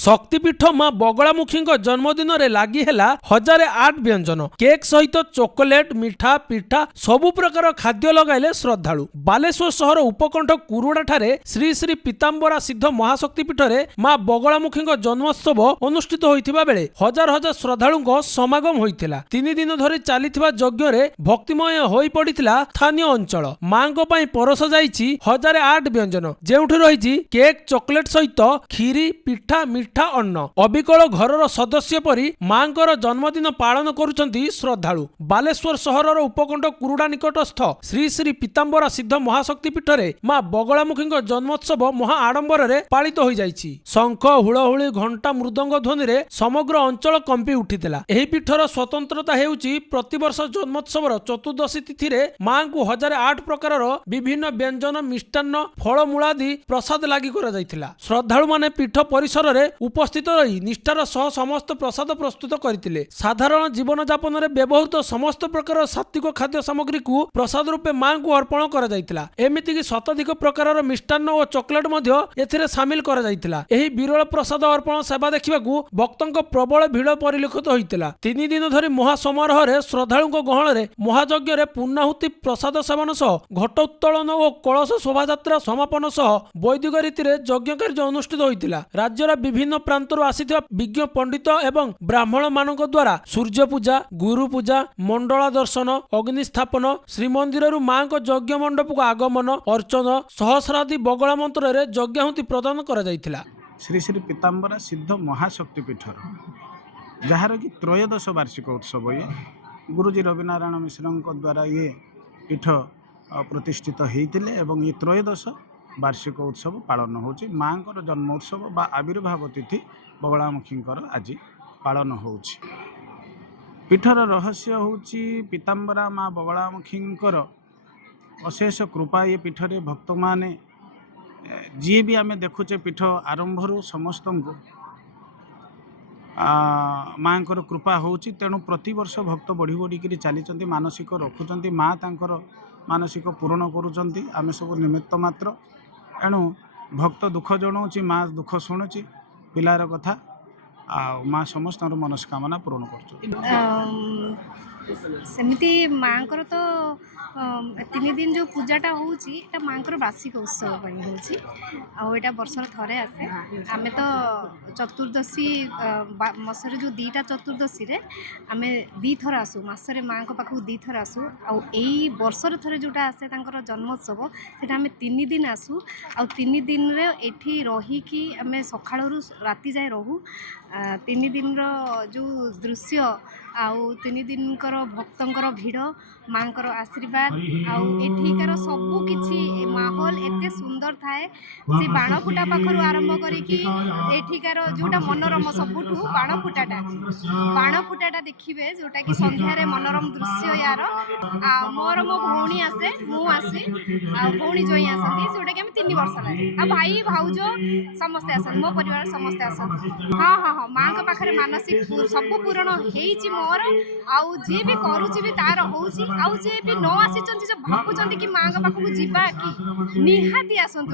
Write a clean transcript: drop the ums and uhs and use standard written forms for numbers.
शक्तिपीठ मां बगलामुखी जन्मदिन रे लागी हेला 1008 व्यंजन केक सहित चॉकलेट मिठा पिठा सबु प्रकार खाद्य लगाइले श्रद्धालु। बालेश्वर सहर उपकंठ कुरुड़ा ठारे श्री श्री पीताम्बरा सिद्ध महाशक्तिपीठ रे मां बगलामुखी जन्मोत्सव अनुष्ठित होइथिबा बेले हजार हजार श्रद्धालुंको समागम होइथिला। 3 दिन धरि चालिथिबा यज्ञ रे भक्तिमय होई पड़िथिला स्थानीय अंचल। मांको पई परस जाईछि 1008 व्यंजन जेउठु रहिछि केक चॉकलेट सहित खीरी पिठा मिठा अन्न। अबिकल घरर सदस्य परी मांकर जन्मदिन पालन करुछंती श्रद्धालु। बालेश्वर सहरर उपकंठ कुरुड़ा निकटस्थ श्री श्री पीताम्बरा सिद्ध महाशक्तिपीठ रे मां बगलामुखी जन्मोत्सव महा आडंबर रे पालित होई जाईछि। शंख हुलहुली घंटा मृदंग ध्वनि रे समग्र अंचल कंपी उठिथिला। एही पीठर स्वतंत्रता हेउछि प्रतिवर्ष जन्मोत्सवर चतुर्दशी तिथि रे मांकु 1008 प्रकारर विभिन्न व्यंजन मिष्टान्न फलमूलादि प्रसाद लागि करा जायथिला। श्रद्धालु माने पीठ परिसर रे उपस्थित रही निष्ठार सह समस्त प्रसाद प्रस्तुत करथिले। साधारण जीवन यापन रे व्यवहृत समस्त प्रकार सात्विक खाद्य सामग्री को प्रसाद रूपे मां को अर्पण करा जायतिला। एमिति कि शताधिक प्रकारर मिष्टान्न और चॉकलेट मध्य एथिरे शामिल करा जायतिला। एही विरल प्रसाद अर्पण सेवा देखिबाकू भक्तंक प्रबल भीड़ परिलक्षित होइतिला। 3 दिन धरि महासमारोह रे श्रद्धालुंक गहण रे महायज्ञ रे पूर्णाहुति प्रसाद सेवन सह घट उत्तोलन और कलश शोभायात्रा समापन सह वैदिक रीति रे यज्ञ कार्य अनुष्ठित होइतिला। राज्यर विभिन्न प्रांतरु आसिथिबा विज्ञ पंडित एवं ब्राह्मण मानक द्वारा सूर्य पूजा गुरु पूजा मंडला दर्शन अग्नि स्थापन श्रीमंदिर मां को यज्ञ मंडप को आगमन अर्चन सहस्रादि बगला मंत्र रे यज्ञाहुति प्रदान करा जायतिला। श्री श्री पीताम्बरा सिद्ध महाशक्तिपीठर जार कि त्रयोदश वार्षिक उत्सव ये गुरुजी रविनारायण मिश्र द्वारा ये पीठ प्रतिष्ठित होते एवं ये त्रयोदश वार्षिक उत्सव पालन होची। मांकर जन्मोत्सव बा आविर्भाव तिथि बगलामुखी आज पालन होची। पीठर रहस्य होची पीताम्बरा माँ बगलामुखी अशेष कृपा ये पीठरे भक्त माने जी भी आमे देखुचे पीठ आरंभ समस्त माँकर कृपा होची। तेणु प्रति वर्ष भक्त बढ़ी बढ़ी चली मानसिक रखुंट माँ तांकर मानसिक पूरण करुँच आमे सब निमित्त मात्र। एणु भक्त दुख जनाऊँच माँ दुख शुणुची पिलार कथा आ माँ समस्त मनस्कामना पूरण कर सेमती माँकर तो 3 दिन जो पूजाटा होची माँकर वार्षिक उत्सव होची आटा वर्षर थरे आसे। आम तो चतुर्दशी मसरे जो 2टा चतुर्दशी रे आम 2 थर आसू मसरे माँ को पाखु 2 थर आसू आई वर्षर थरे जोटा आसे तांकर जन्मोत्सव सेटा आम 3 दिन आसू आ 3 दिन रे एठी रही कि आम सकाळरू राति जाए रहू। 3 दिन जो दृश्य आउ 3 दिन भक्तंकर भीड़ माँकर आशीर्वाद आउ एठिकार सबू किछि माहौल एते सुंदर थाए। से बाण फुटा पाखर आरंभ करिकी एठिकार जोटा मनोरम सबुठू बाण फुटाटा देखिबे जोटा कि संध्या रे मनोरम दृश्य यार मोर मो भौणी आसे मु आसी आ भौणी जोई आसती जोटा कि हम 3 वर्ष लागे आ भाई भाउजो समस्त आसन मो परिवार समस्त आसन। हाँ हाँ हाँ माँ के पाखरे मानसिक सब पूरण हेइची मोर आउ जे भी करूची भी तार होउची आउ जे भी न आसी चंती जे भाबुचंती कि माँ के पाखु जीवा कि निहाती आसंतु।